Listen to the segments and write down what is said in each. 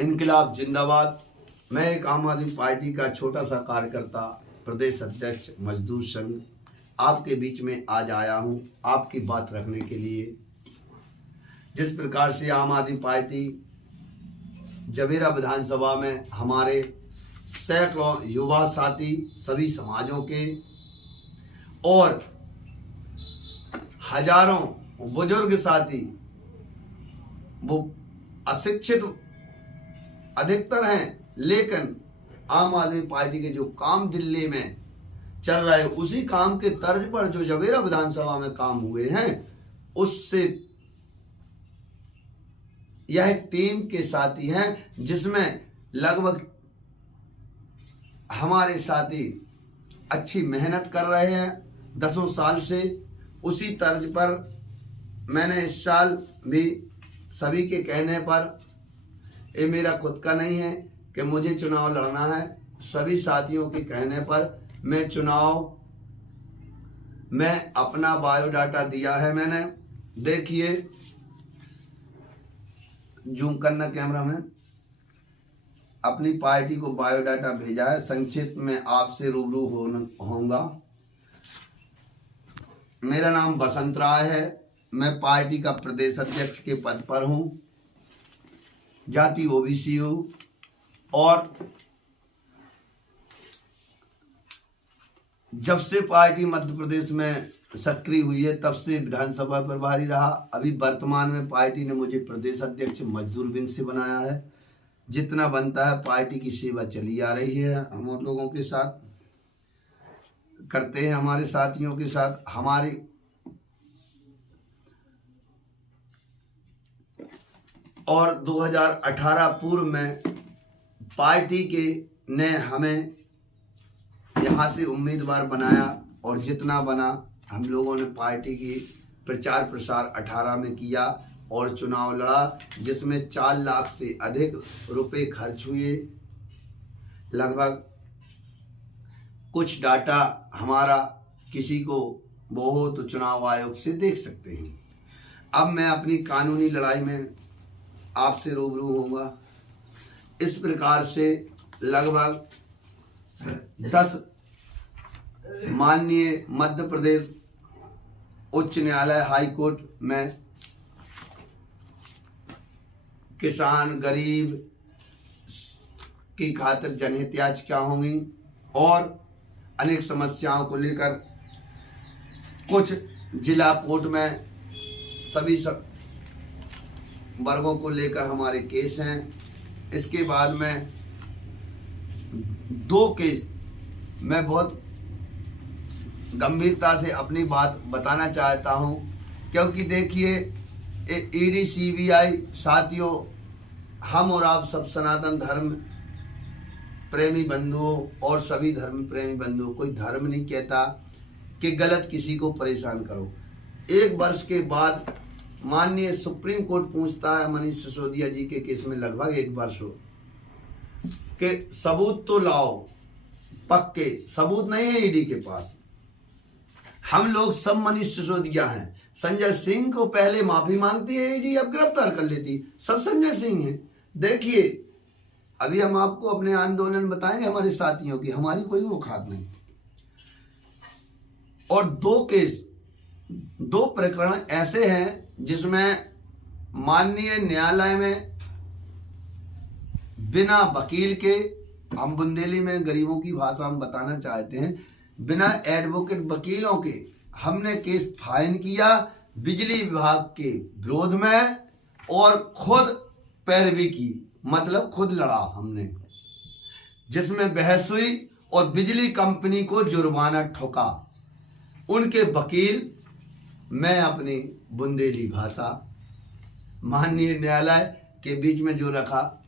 इनकलाब जिंदाबाद। मैं एक आम आदमी पार्टी का छोटा सा कार्यकर्ता, प्रदेश अध्यक्ष मजदूर संघ, आपके बीच में आज आया हूं आपकी बात रखने के लिए। जिस प्रकार से आम आदमी पार्टी जवेरा विधानसभा में हमारे सैकड़ों युवा साथी, सभी समाजों के और हजारों बुजुर्ग साथी, वो अशिक्षित अधिकतर हैं, लेकिन आम आदमी पार्टी के जो काम दिल्ली में चल रहा है उसी काम के तर्ज पर जो जवेरा विधानसभा में काम हुए हैं उससे यह टीम के साथी हैं, जिसमें लगभग हमारे साथी अच्छी मेहनत कर रहे हैं 10 साल से। उसी तर्ज पर मैंने इस साल भी सभी के कहने पर, ये मेरा खुद का नहीं है कि मुझे चुनाव लड़ना है, सभी साथियों के कहने पर मैं अपना बायोडाटा दिया है। मैंने देखिए, जूम करना कैमरा में, अपनी पार्टी को बायोडाटा भेजा है। संक्षिप्त में आपसे रूबरू होऊंगा। मेरा नाम बसंत राय है, मैं पार्टी का प्रदेश अध्यक्ष के पद पर हूं, जाति ओबीसी हूं और जब से पार्टी मध्य प्रदेश में सक्रिय हुई है तब से विधानसभा प्रभारी रहा। अभी वर्तमान में पार्टी ने मुझे प्रदेश अध्यक्ष मजदूर विंग से बनाया है। जितना बनता है पार्टी की सेवा चली आ रही है, हम उन लोगों के साथ करते हैं, हमारे साथियों के साथ। हमारी और 2018 पूर्व में पार्टी के ने हमें यहाँ से उम्मीदवार बनाया और जितना बना हम लोगों ने पार्टी की प्रचार प्रसार 18 में किया और चुनाव लड़ा, जिसमें 4 लाख से अधिक रुपए खर्च हुए। लगभग कुछ डाटा हमारा किसी को वो हो तो चुनाव आयोग से देख सकते हैं। अब मैं अपनी कानूनी लड़ाई में आपसे रूबरू होऊंगा। इस प्रकार से लगभग 10 माननीय मध्य प्रदेश उच्च न्यायालय हाई कोर्ट में किसान गरीब की खातिर जनहित याचिका होंगी और अनेक समस्याओं को लेकर कुछ जिला कोर्ट में सभी वर्गों को लेकर हमारे केस हैं। इसके बाद में 2 केस मैं बहुत गंभीरता से अपनी बात बताना चाहता हूं, क्योंकि देखिए ईडी सीबीआई साथियों, हम और आप सब सनातन धर्म प्रेमी बंधुओं और सभी धर्म प्रेमी बंधुओं, कोई धर्म नहीं कहता कि गलत किसी को परेशान करो। 1 वर्ष के बाद माननीय सुप्रीम कोर्ट पूछता है मनीष सिसोदिया जी के केस में, लगभग 1 वर्ष हो कि सबूत तो लाओ। पक्के सबूत नहीं है ईडी के पास। हम लोग सब मनीष सिसोदिया हैं। संजय सिंह को पहले माफी मांगती है ईडी, अब गिरफ्तार कर लेती, सब संजय सिंह हैं। देखिए, अभी हम आपको अपने आंदोलन बताएंगे हमारे साथियों की, हमारी कोई औकात नहीं। और 2 प्रकरण ऐसे हैं जिसमें माननीय न्यायालय में बिना वकील के, हम बुंदेली में गरीबों की भाषा में बताना चाहते हैं, बिना एडवोकेट वकीलों के हमने केस फाइन किया बिजली विभाग के विरोध में और खुद पैरवी की, मतलब खुद लड़ा हमने, जिसमें बहस हुई और बिजली कंपनी को जुर्माना ठोका। उनके वकील, मैं अपनी बुंदेली भाषा माननीय न्यायालय के बीच में जो रखा,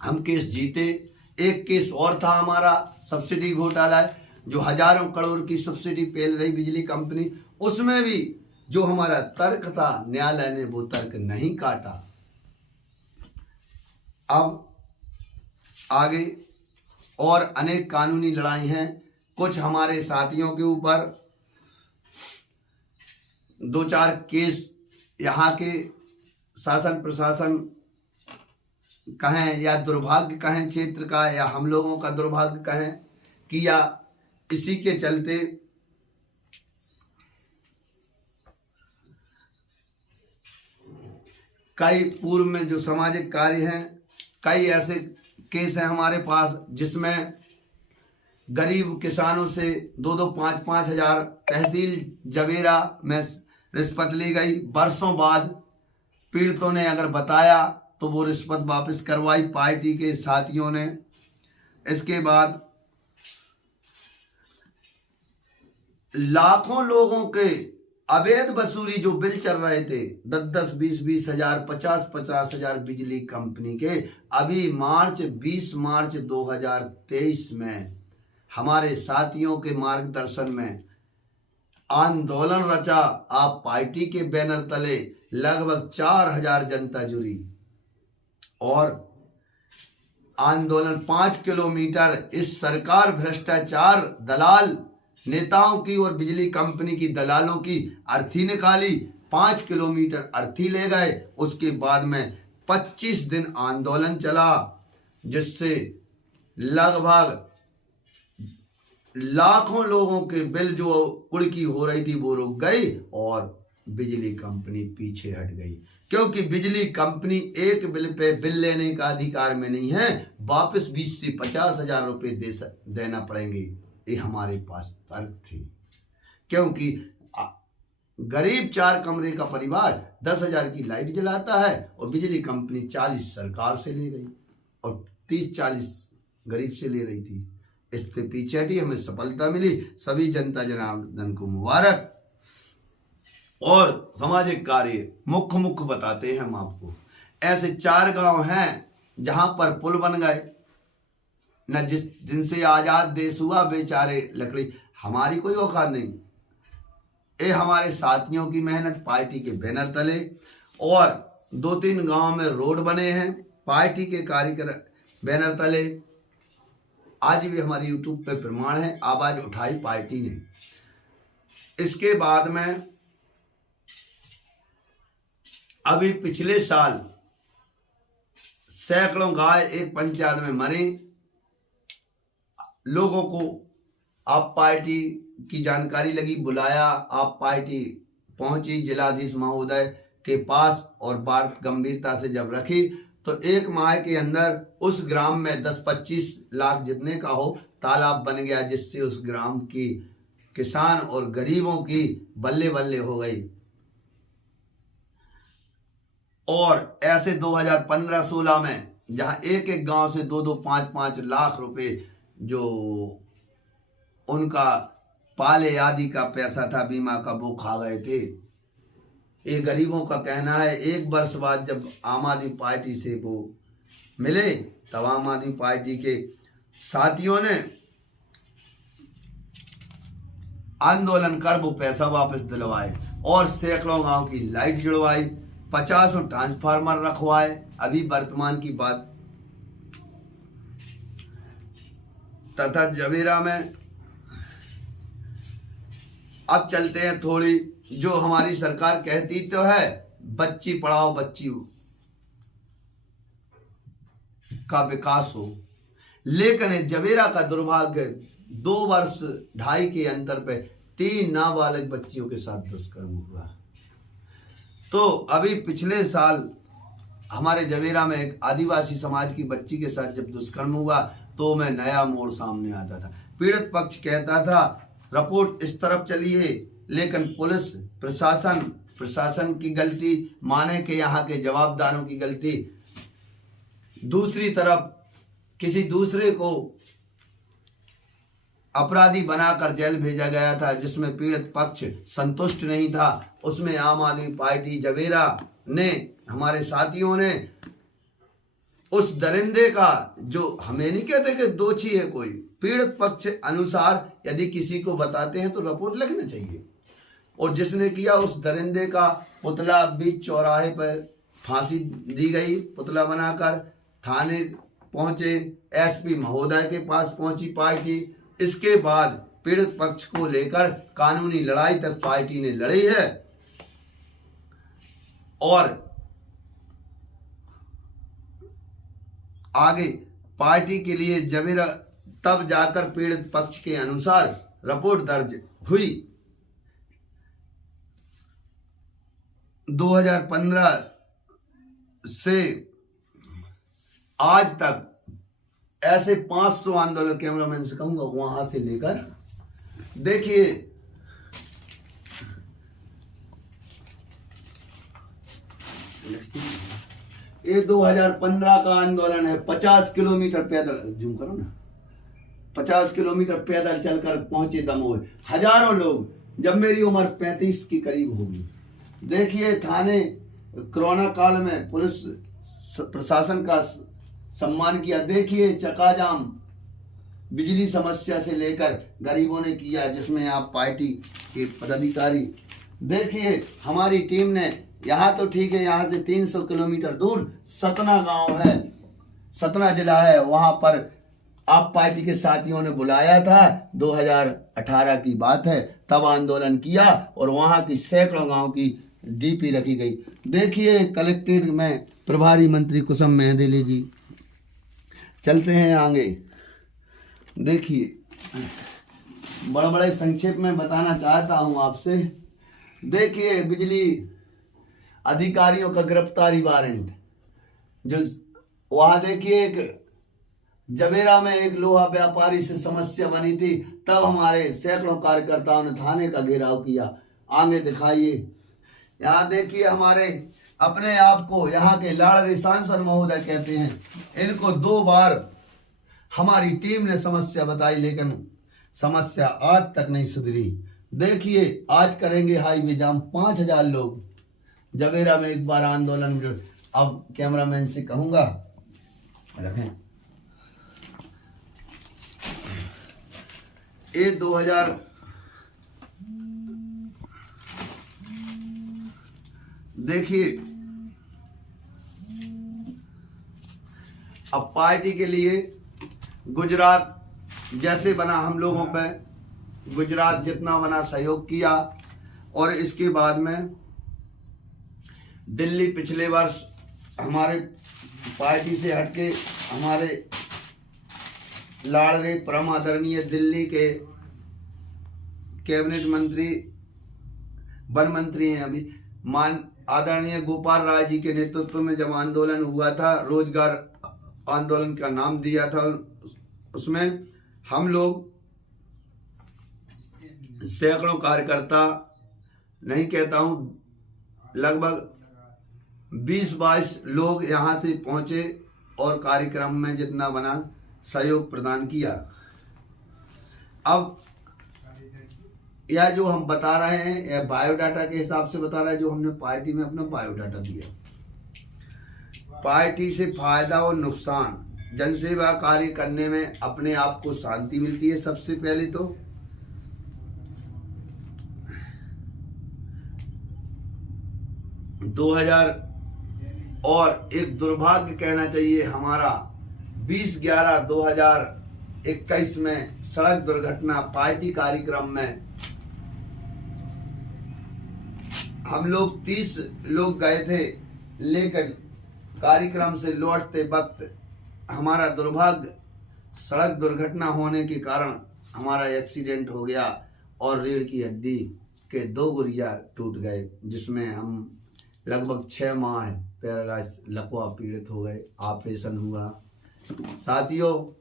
हम केस जीते। एक केस और था हमारा सब्सिडी घोटाला, जो हजारों करोड़ की सब्सिडी पेल रही बिजली कंपनी, उसमें भी जो हमारा तर्क था न्यायालय ने वो तर्क नहीं काटा। अब आगे और अनेक कानूनी लड़ाई हैं। कुछ हमारे साथियों के ऊपर 2-4 केस यहाँ के शासन प्रशासन कहें या दुर्भाग्य कहें क्षेत्र का, या हम लोगों का दुर्भाग्य कहें, कि या इसी के चलते कई पूर्व में जो सामाजिक कार्य हैं, कई ऐसे केस हैं हमारे पास जिसमें गरीब किसानों से 2-2, 5-5 हजार तहसील जवेरा में रिश्वत ली गई। वर्षों बाद पीड़ितों ने अगर बताया तो वो रिश्वत वापस करवाई पार्टी के साथियों ने। इसके बाद लाखों लोगों के अवैध वसूली जो बिल चल रहे थे 10-10, 20-20 हजार, 50-50 हजार बिजली कंपनी के, अभी 20 मार्च 2023 में हमारे साथियों के मार्गदर्शन में आंदोलन रचा। आप पार्टी के बैनर तले लगभग 4000 जनता जुड़ी और आंदोलन 5 किलोमीटर इस सरकार भ्रष्टाचार दलाल नेताओं की और बिजली कंपनी की दलालों की अर्थी निकाली। 5 किलोमीटर अर्थी ले गए। उसके बाद में 25 दिन आंदोलन चला, जिससे लगभग लाखों लोगों के बिल जो कुड़की हो रही थी वो रुक गई और बिजली कंपनी पीछे हट गई। क्योंकि बिजली कंपनी एक बिल पे बिल लेने का अधिकार में नहीं है, वापस 20 से 50 हजार रुपये देना पड़ेंगे। ये हमारे पास तर्क थी, क्योंकि गरीब 4 कमरे का परिवार 10,000 की लाइट जलाता है और बिजली कंपनी 40 सरकार से ले गई और 30-40 गरीब से ले रही थी। इस पे पीछे हटी, हमें सफलता मिली। सभी जनता जनार्दन को मुबारक। और सामाजिक कार्य मुख्य बताते हैं हम आपको। ऐसे 4 गांव हैं जहां पर पुल बन गए न, जिनसे आजाद देश हुआ। बेचारे लकड़ी, हमारी कोई औकात नहीं, ये हमारे साथियों की मेहनत, पार्टी के बैनर तले। और 2-3 गांव में रोड बने हैं पार्टी के कार्यकर बैनर तले। आज भी हमारी यूट्यूब पे प्रमाण है, आवाज उठाई पार्टी ने। इसके बाद में अभी पिछले साल सैकड़ों गाय एक पंचायत में मरे। लोगों को आप पार्टी की जानकारी लगी, बुलाया, आप पार्टी पहुंची जिलाधीश महोदय के पास और बात गंभीरता से जब रखी तो 1 माह के अंदर उस ग्राम में 10-25 लाख जितने का हो तालाब बन गया, जिससे उस ग्राम की किसान और गरीबों की बल्ले बल्ले हो गई। और ऐसे 2015-16 में जहां एक गांव से 2-2, 5-5 लाख रुपए जो उनका पाले आदि का पैसा था बीमा का, वो खा गए थे। ये गरीबों का कहना है। 1 वर्ष बाद जब आम आदमी पार्टी से वो मिले तब आम आदमी पार्टी के साथियों ने आंदोलन कर वो पैसा वापस दिलवाए और सैकड़ों गांव की लाइट जुड़वाई, 50 ट्रांसफार्मर रखवाए। अभी वर्तमान की बात तथा जवेरा में अब चलते हैं थोड़ी, जो हमारी सरकार कहती तो है बच्ची पढ़ाओ बच्ची का विकास हो, लेकिन जवेरा का दुर्भाग्य 2 वर्ष 2.5 के अंतर पे 3 नाबालिग बच्चियों के साथ दुष्कर्म हुआ। तो अभी पिछले साल हमारे जवेरा में एक आदिवासी समाज की बच्ची के साथ जब दुष्कर्म हुआ तो में नया मोड़ सामने आता था। पीड़ित पक्ष कहता था रिपोर्ट इस तरफ चली है, लेकिन पुलिस प्रशासन की गलती माने के यहाँ के जवाबदारों की गलती। दूसरी तरफ किसी दूसरे को अपराधी बनाकर जेल भेजा गया था, जिसमें पीड़ित पक्ष संतुष्ट नहीं था। उसमें आम आदमी पार्टी जवेरा ने, हमारे साथियों ने उस दरिंदे का, जो हमें नहीं कहते कि दोषी है कोई, पीड़ित पक्ष अनुसार यदि किसी को बताते हैं तो रिपोर्ट लिखना चाहिए। और जिसने किया उस दरिंदे का पुतला बीच चौराहे पर फांसी दी गई, पुतला बनाकर थाने पहुंचे, एसपी महोदय के पास पहुंची पार्टी। इसके बाद पीड़ित पक्ष को लेकर कानूनी लड़ाई तक पार्टी ने लड़ी है और आगे पार्टी के लिए जबेरा तब जाकर पीड़ित पक्ष के अनुसार रिपोर्ट दर्ज हुई। 2015 से आज तक ऐसे 500 आंदोलन, कैमरामैन से कहूंगा वहां से लेकर देखिए, ये 2015 का आंदोलन है। 50 किलोमीटर पैदल, जूम करो ना, 50 किलोमीटर पैदल चलकर पहुंचे दमोह, हजारों लोग, जब मेरी उम्र 35 के करीब होगी। देखिए थाने कोरोना काल में पुलिस प्रशासन का सम्मान किया। देखिए चकाजाम बिजली समस्या से लेकर गरीबों ने किया, जिसमें आप पार्टी के पदाधिकारी देखिए। हमारी टीम ने यहाँ तो ठीक है, यहाँ से 300 किलोमीटर दूर सतना गांव है, सतना जिला है, वहां पर आप पार्टी के साथियों ने बुलाया था। 2018 की बात है, तब आंदोलन किया और वहां की सैकड़ों गांव की डीपी रखी गई। देखिए कलेक्ट्रेट में प्रभारी मंत्री कुसुम मेहदेली जी। चलते हैं आगे। देखिए बड़े संक्षेप में बताना चाहता हूं आपसे। देखिए बिजली अधिकारियों का गिरफ्तारी वारंट, जो वहां देखिए एक जबेरा में एक लोहा व्यापारी से समस्या बनी थी, तब हमारे सैकड़ों कार्यकर्ताओं ने थाने का घेराव किया। आगे दिखाइए, यहाँ देखिए हमारे अपने आप को यहाँ के लाड़ले सांसद महोदय कहते हैं, इनको 2 बार हमारी टीम ने समस्या बताई, लेकिन समस्या आज तक नहीं सुधरी। देखिए आज करेंगे हाईवे जाम, 5000 लोग जबेरा में एक बार आंदोलन। अब कैमरामैन से कहूंगा रखें, ये 2000 देखिए, अब पार्टी के लिए गुजरात जैसे बना, हम लोगों पे गुजरात जितना बना सहयोग किया। और इसके बाद में दिल्ली पिछले वर्ष हमारे पार्टी से हटके हमारे लाड़ले परम आदरणीय दिल्ली के कैबिनेट मंत्री, वन मंत्री हैं अभी, मान आदरणीय गोपाल राय जी के नेतृत्व में जब आंदोलन हुआ था, रोजगार आंदोलन का नाम दिया था, उसमें हम लोग सैकड़ों कार्यकर्ता, नहीं कहता हूं, लगभग 20-22 लोग यहां से पहुंचे और कार्यक्रम में जितना बना सहयोग प्रदान किया। अब यह जो हम बता रहे हैं, यह बायोडाटा के हिसाब से बता रहा है, जो हमने पार्टी में अपना बायोडाटा दिया। पार्टी से फायदा और नुकसान, जनसेवा कार्य करने में अपने आप को शांति मिलती है। सबसे पहले तो 2000 और एक दुर्भाग्य कहना चाहिए हमारा 20/11/2021 में सड़क दुर्घटना पार्टी कार्यक्रम में हम लोग 30 लोग गए थे, लेकिन कार्यक्रम से लौटते वक्त हमारा दुर्भाग्य सड़क दुर्घटना होने के कारण हमारा एक्सीडेंट हो गया और रीढ़ की हड्डी के 2 गुर्जा टूट गए, जिसमें हम लगभग 6 माह पैरालाइज लकवा पीड़ित हो गए, ऑपरेशन हुआ। साथियों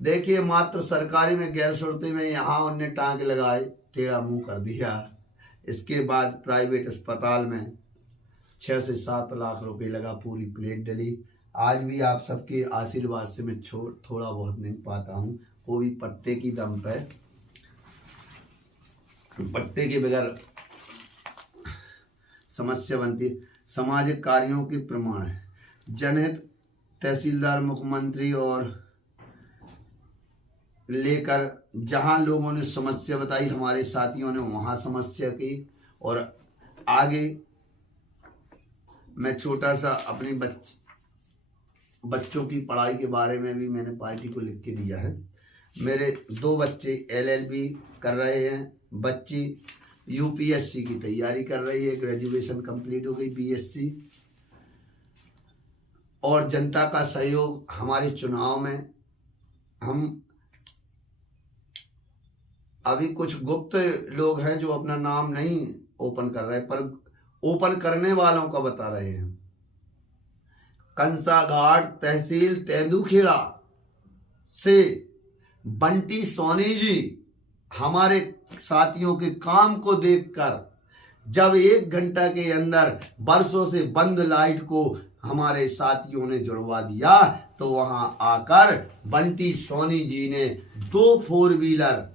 देखिए, मात्र सरकारी में गैर शर्ती में यहाँ उनने टांके लगाए, टेढ़ा मुंह कर दिया। इसके बाद प्राइवेट अस्पताल में 6 से 7 लाख रुपए लगा, पूरी प्लेट डली। आज भी आप सबके आशीर्वाद से मैं थोड़ा बहुत नहीं पाता हूँ, वो भी पट्टे की दम पे, पट्टे के बगैर समस्या बनती। सामाजिक कार्यों के प्रमाण है, जनहित, तहसीलदार, मुख्यमंत्री और लेकर जहां लोगों ने समस्या बताई, हमारे साथियों ने वहां समस्या की। और आगे मैं छोटा सा अपनी बच्चों की पढ़ाई के बारे में भी मैंने पार्टी को लिख के दिया है। मेरे 2 बच्चे LLB कर रहे हैं, बच्ची UPSC की तैयारी कर रही है, ग्रेजुएशन कंप्लीट हो गई, BSc। और जनता का सहयोग हमारे चुनाव में। हम अभी कुछ गुप्त लोग हैं जो अपना नाम नहीं ओपन कर रहे, पर ओपन करने वालों का बता रहे हैं। कंसाघाट तहसील तेंदुखेड़ा से बंटी सोनी जी हमारे साथियों के काम को देखकर जब 1 घंटा के अंदर बरसों से बंद लाइट को हमारे साथियों ने जुड़वा दिया, तो वहां आकर बंटी सोनी जी ने 2 4 व्हीलर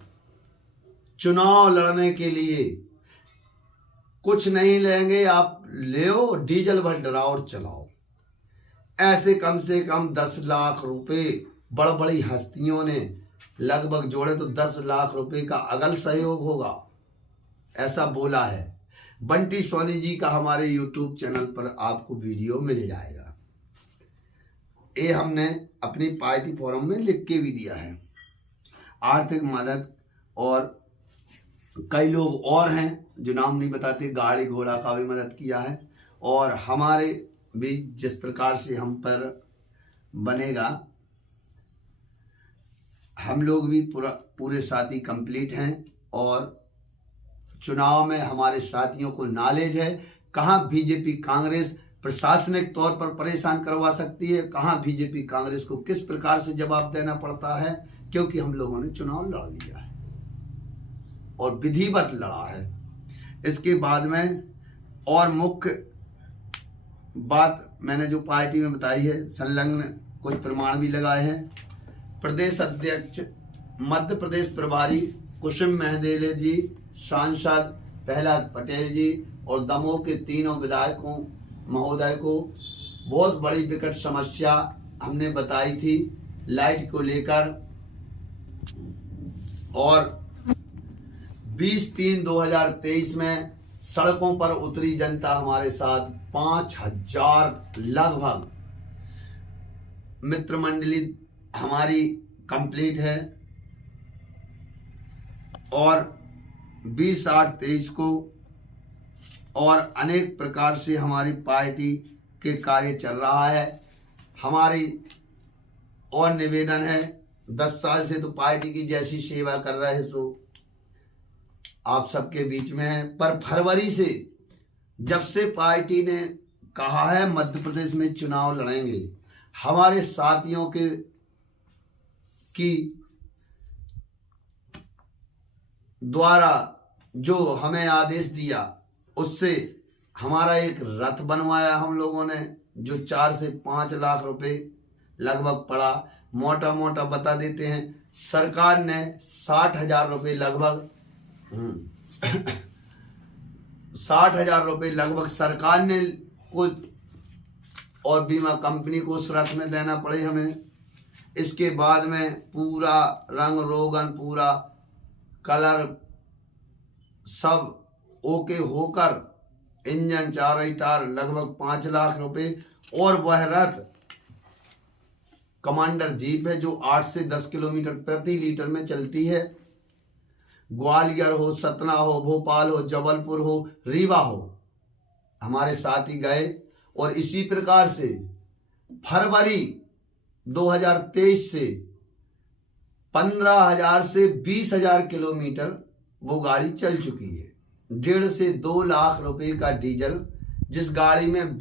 चुनाव लड़ने के लिए, कुछ नहीं लेंगे आप ले डीजल भर डराओ और चलाओ, ऐसे कम से कम 10 लाख रुपए बड़ बड़ी हस्तियों ने लगभग जोड़े तो 10 लाख रुपए का अगल सहयोग होगा, ऐसा बोला है। बंटी सोनी जी का हमारे YouTube चैनल पर आपको वीडियो मिल जाएगा। ये हमने अपनी पार्टी फोरम में लिख के भी दिया है। आर्थिक मदद और कई लोग और हैं जो नाम नहीं बताते, गाड़ी घोड़ा का भी मदद किया है। और हमारे भी जिस प्रकार से हम पर बनेगा, हम लोग भी पूरे साथी कंप्लीट हैं और चुनाव में हमारे साथियों को नॉलेज है कहाँ बीजेपी कांग्रेस प्रशासनिक तौर पर परेशान करवा सकती है, कहाँ बीजेपी कांग्रेस को किस प्रकार से जवाब देना पड़ता है, क्योंकि हम लोगों ने चुनाव लड़ लिया है और विधिवत लड़ा है। इसके बाद में और मुख्य बात मैंने जो पार्टी में बताई है, संलग्न कुछ प्रमाण भी लगाए हैं। प्रदेश अध्यक्ष मध्य प्रदेश प्रभारी कुसुम महदेले जी, सांसद प्रहलाद पटेल जी और दमोह के तीनों विधायकों महोदय को बहुत बड़ी विकट समस्या हमने बताई थी लाइट को लेकर, और 20-3-2023 में सड़कों पर उतरी जनता हमारे साथ 5000 लगभग मित्र मंडली हमारी कंप्लीट है। और 20-8-23 को और अनेक प्रकार से हमारी पार्टी के कार्य चल रहा है। हमारी और निवेदन है, 10 साल से तो पार्टी की जैसी सेवा कर रहे हैं सो आप सबके बीच में है, पर फरवरी से जब से पार्टी ने कहा है मध्य प्रदेश में चुनाव लड़ेंगे, हमारे साथियों के की द्वारा जो हमें आदेश दिया उससे हमारा एक रथ बनवाया हम लोगों ने, जो 4 से 5 लाख रुपए लगभग पड़ा। मोटा मोटा बता देते हैं, सरकार ने 60,000 रुपये लगभग 60,000 रुपये लगभग सरकार ने कुछ और बीमा कंपनी को उस रथ में देना पड़े हमें। इसके बाद में पूरा रंग रोगन, पूरा कलर सब ओके होकर इंजन चारों टार लगभग 5 लाख रुपए, और वह रथ कमांडर जीप है जो 8 से 10 किलोमीटर प्रति लीटर में चलती है। ग्वालियर हो, सतना हो, भोपाल हो, जबलपुर हो, रीवा हो, हमारे साथी गए। और इसी प्रकार से फरवरी 2023 से 15,000 से 20,000 किलोमीटर वो गाड़ी चल चुकी है। 1.5 से 2 लाख रुपए का डीजल, जिस गाड़ी में